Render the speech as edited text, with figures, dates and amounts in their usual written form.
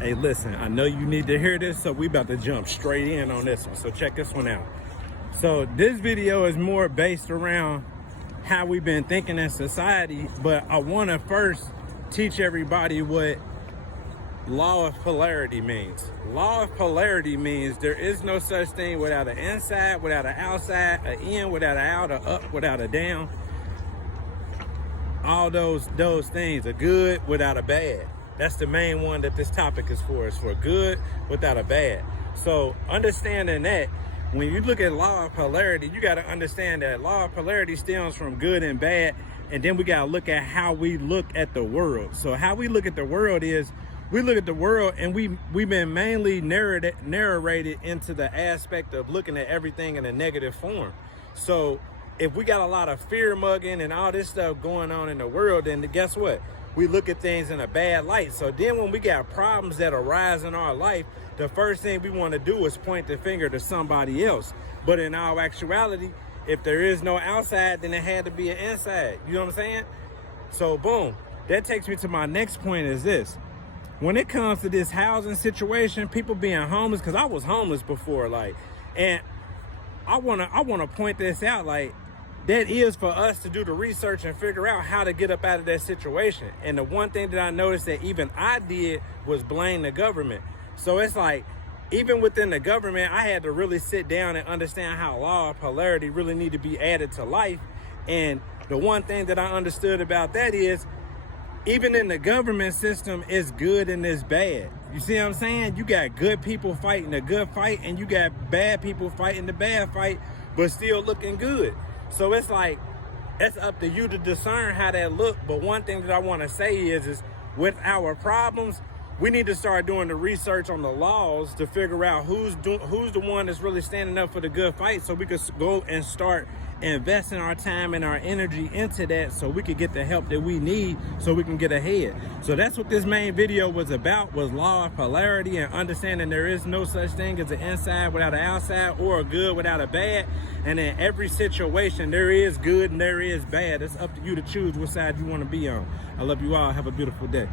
Hey, listen, I know you need to hear this, so we about to jump straight in on this one. So check this one out. So this video is more based around how we've been thinking in society, but I want to first teach everybody what Law of Polarity means. Law of Polarity means there is no such thing without an inside, without an outside, an in without an out, an up without a down. All those things, a good without a bad. That's the main one that this topic is for. It's for good without a bad. So understanding that, when you look at Law of Polarity, you got to understand that Law of Polarity stems from good and bad, and then we got to look at how we look at the world. So how we look at the world is, we look at the world and we've been mainly narrated into the aspect of looking at everything in a negative form. So if we got a lot of fear mugging and all this stuff going on in the world, then guess what? We look at things in a bad light. So then when we got problems that arise in our life, the first thing we want to do is point the finger to somebody else. But in our actuality, if there is no outside, then it had to be an inside. You know what I'm saying? So boom, that takes me to my next point is this. When it comes to this housing situation, people being homeless, because I was homeless before, and I wanna point this out, that is for us to do the research and figure out how to get up out of that situation. And the one thing that I noticed that even I did was blame the government. So it's like, even within the government, I had to really sit down and understand how Law of Polarity really need to be added to life. And the one thing that I understood about that is, even in the government system, it's good and it's bad. You see what I'm saying? You got good people fighting the good fight, and you got bad people fighting the bad fight, but still looking good. So it's like, it's up to you to discern how that look. But one thing that I want to say is with our problems, we need to start doing the research on the laws to figure out who's the one that's really standing up for the good fight, so we could go and start investing our time and our energy into that, so we could get the help that we need so we can get ahead. So that's what this main video was about, was Law of Polarity, and understanding there is no such thing as an inside without an outside, or a good without a bad. And in every situation, there is good and there is bad. It's up to you to choose what side you want to be on. I love you all. Have a beautiful day.